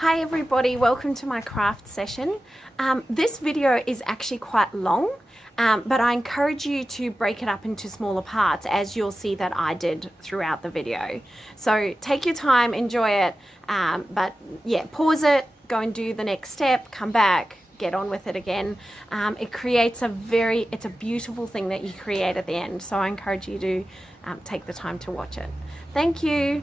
Hi everybody, welcome to my craft session. This video is actually quite long, but I encourage you to break it up into smaller parts, as you'll see that I did throughout the video. So take your time, enjoy it, but yeah, pause it, go and do the next step, come back, get on with it again. It creates it's a beautiful thing that you create at the end. So I encourage you to take the time to watch it. Thank you.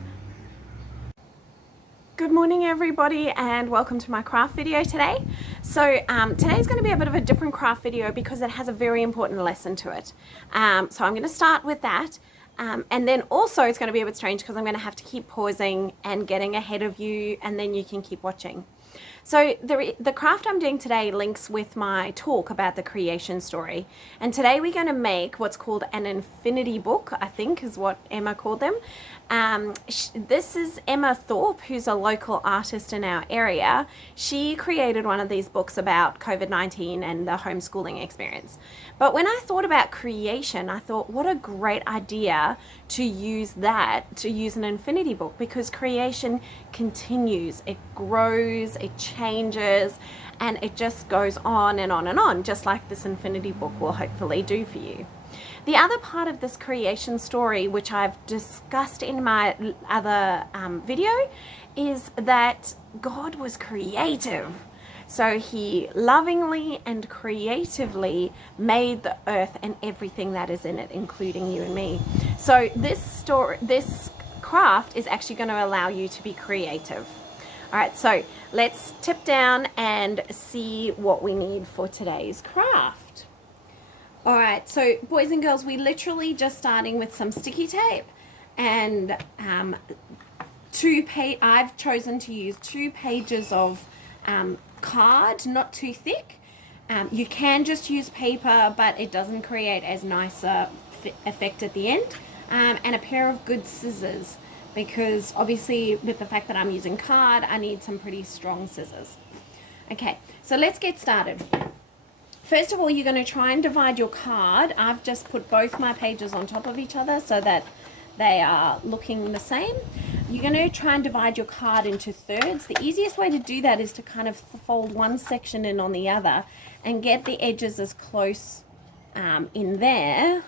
Good morning everybody, and welcome to my craft video today. So today's going to be a bit of a different craft video because it has a very important lesson to it. So I'm going to start with that, and then also it's going to be a bit strange because I'm going to have to keep pausing and getting ahead of you, and then you can keep watching. So the craft I'm doing today links with my talk about the creation story. And today we're going to make what's called an infinity book, I think is what Emma called them. This is Emma Thorpe, who's a local artist in our area. She created one of these books about COVID-19 and the homeschooling experience. But when I thought about creation, I thought, what a great idea to use an infinity book, because creation continues, it grows, it changes, and it just goes on and on and on, just like this infinity book will hopefully do for you. The other part of this creation story, which I've discussed in my other video, is that God was creative. So he lovingly and creatively made the earth and everything that is in it, including you and me. So this craft is actually going to allow you to be creative. All right, so let's tip down and see what we need for today's craft. All right, so boys and girls, we literally just starting with some sticky tape and I've chosen to use 2 pages of card, not too thick. You can just use paper, but it doesn't create as nice a effect at the end. And a pair of good scissors, because obviously with the fact that I'm using card, I need some pretty strong scissors. Okay, so let's get started. First of all, you're going to try and divide your card. I've just put both my pages on top of each other so that they are looking the same. You're going to try and divide your card into thirds. The easiest way to do that is to kind of fold one section in on the other and get the edges as close in there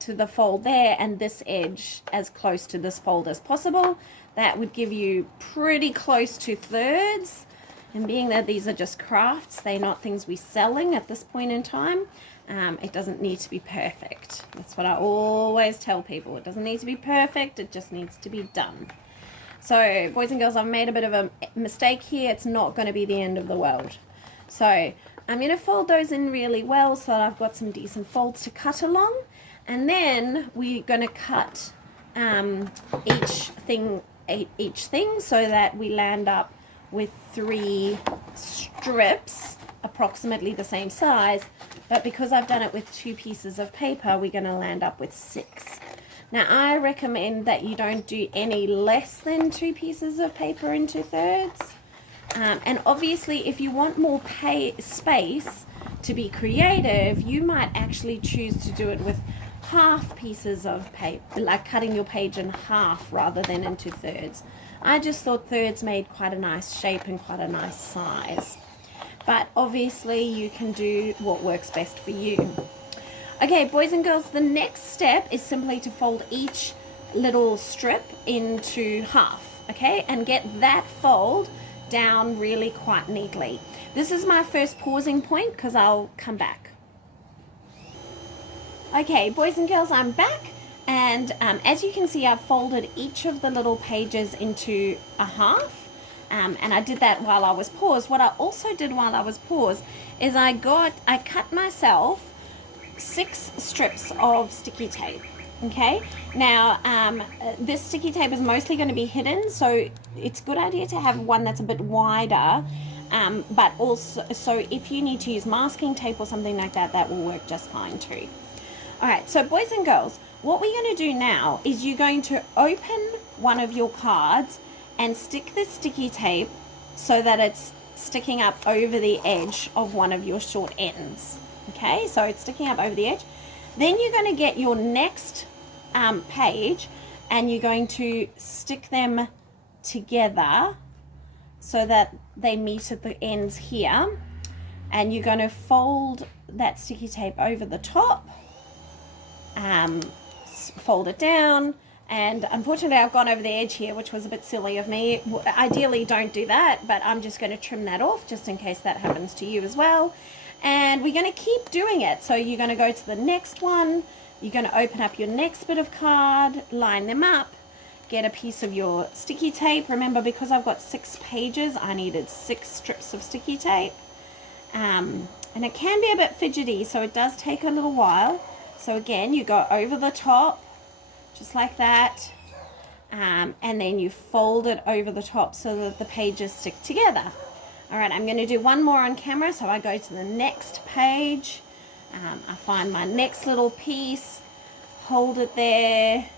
to the fold there, and this edge as close to this fold as possible. That would give you pretty close to thirds. And being that these are just crafts, they're not things we're selling at this point in time, it doesn't need to be perfect. That's what I always tell people. It doesn't need to be perfect, it just needs to be done. So, boys and girls, I've made a bit of a mistake here. It's not going to be the end of the world. So, I'm going to fold those in really well so that I've got some decent folds to cut along. And then we're going to cut each thing so that we land up with 3 strips approximately the same size, but because I've done it with 2 pieces of paper, we're going to land up with 6. Now I recommend that you don't do any less than 2 pieces of paper into thirds, and obviously if you want more space to be creative, you might actually choose to do it with half pieces of paper, like cutting your page in half rather than into thirds. I just thought thirds made quite a nice shape and quite a nice size. But obviously you can do what works best for you. Okay, boys and girls, the next step is simply to fold each little strip into half, okay? And get that fold down really quite neatly. This is my first pausing point because I'll come back. Okay, boys and girls, I'm back. And as you can see, I've folded each of the little pages into a half, and I did that while I was paused. What I also did while I was paused is I cut myself 6 strips of sticky tape. Okay, now this sticky tape is mostly going to be hidden, so it's a good idea to have one that's a bit wider, but also, so if you need to use masking tape or something like that, that will work just fine too. Alright, so boys and girls, what we're going to do now is you're going to open one of your cards and stick the sticky tape so that it's sticking up over the edge of one of your short ends. Okay, so it's sticking up over the edge. Then you're going to get your next page and you're going to stick them together so that they meet at the ends here. And you're going to fold that sticky tape over the top, fold it down, and unfortunately I've gone over the edge here, which was a bit silly of me. Ideally don't do that, but I'm just going to trim that off just in case that happens to you as well. And we're going to keep doing it. So you're going to go to the next one, you're going to open up your next bit of card, line them up, get a piece of your sticky tape. Remember, because I've got 6 pages, I needed 6 strips of sticky tape. And it can be a bit fidgety, so it does take a little while. So again, you go over the top, just like that, and then you fold it over the top so that the pages stick together. All right, I'm going to do one more on camera. So I go to the next page, I find my next little piece, hold it there,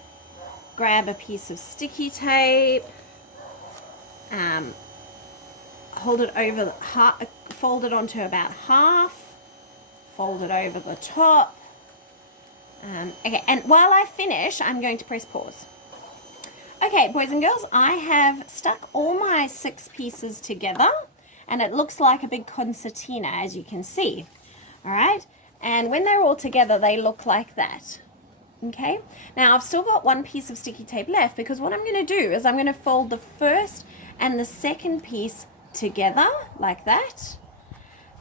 grab a piece of sticky tape, hold it over, fold it onto about half, fold it over the top. Okay, and while I finish, I'm going to press pause. Okay, boys and girls, I have stuck all my 6 pieces together, and it looks like a big concertina, as you can see. All right, and when they're all together, they look like that. Okay, now I've still got one piece of sticky tape left, because what I'm going to do is I'm going to fold the first and the second piece together like that,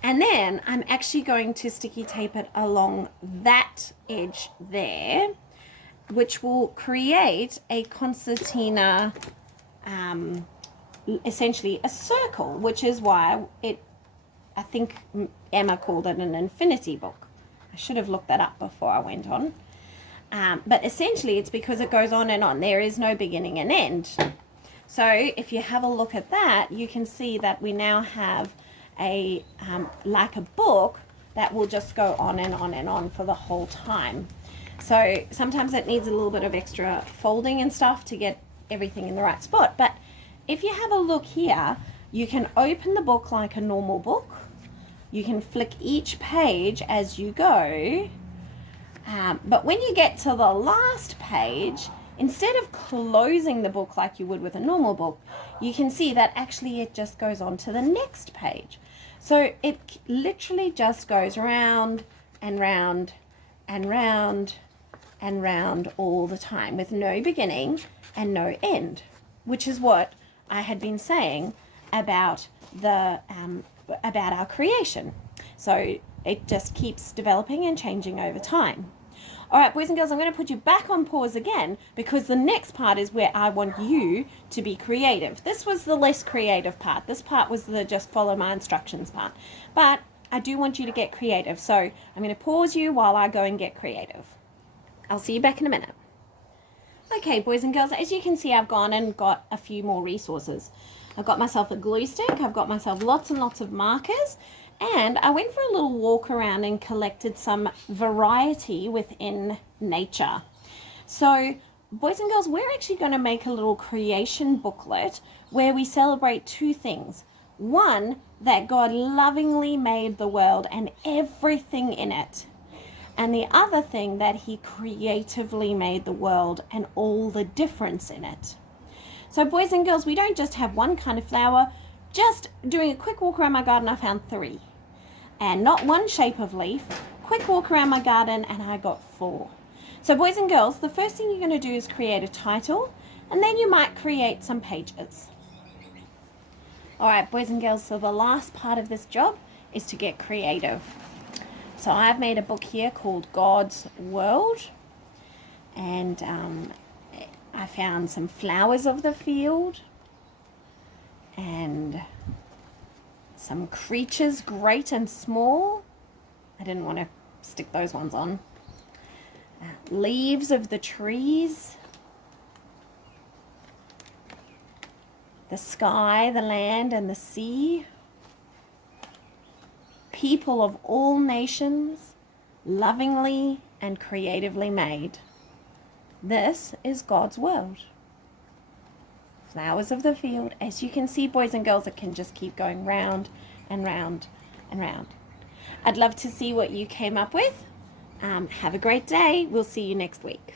and then I'm actually going to sticky tape it along that edge there, which will create a concertina, essentially a circle, which is why I think Emma called it an infinity book. I should have looked that up before I went on. But essentially it's because it goes on and on. There is no beginning and end. So if you have a look at that, you can see that we now have a like a book that will just go on and on and on for the whole time. So sometimes it needs a little bit of extra folding and stuff to get everything in the right spot. But if you have a look here, you can open the book like a normal book. You can flick each page as you go. But when you get to the last page, instead of closing the book like you would with a normal book, you can see that actually it just goes on to the next page. So it literally just goes round and round and round and round all the time with no beginning and no end, which is what I had been saying about about our creation. So it just keeps developing and changing over time. All right, boys and girls, I'm going to put you back on pause again, because the next part is where I want you to be creative. This was the less creative part. This part was the just follow my instructions part. But I do want you to get creative. So I'm going to pause you while I go and get creative. I'll see you back in a minute. Okay, boys and girls, as you can see, I've gone and got a few more resources. I've got myself a glue stick. I've got myself lots and lots of markers. And I went for a little walk around and collected some variety within nature. So, boys and girls, we're actually going to make a little creation booklet where we celebrate 2 things. One, that God lovingly made the world and everything in it. And the other thing, that he creatively made the world and all the difference in it. So, boys and girls, we don't just have one kind of flower. Just doing a quick walk around my garden, I found 3. And not one shape of leaf. Quick walk around my garden and I got 4. So boys and girls, the first thing you're going to do is create a title, and then you might create some pages. All right, boys and girls, so the last part of this job is to get creative. So I've made a book here called God's World, and I found some flowers of the field, and some creatures great and small. I didn't want to stick those ones on. Leaves of the trees, the sky, the land, and the sea. People of all nations, lovingly and creatively made. This is God's world. Flowers of the field. As you can see, boys and girls, it can just keep going round and round and round. I'd love to see what you came up with. Have a great day. We'll see you next week.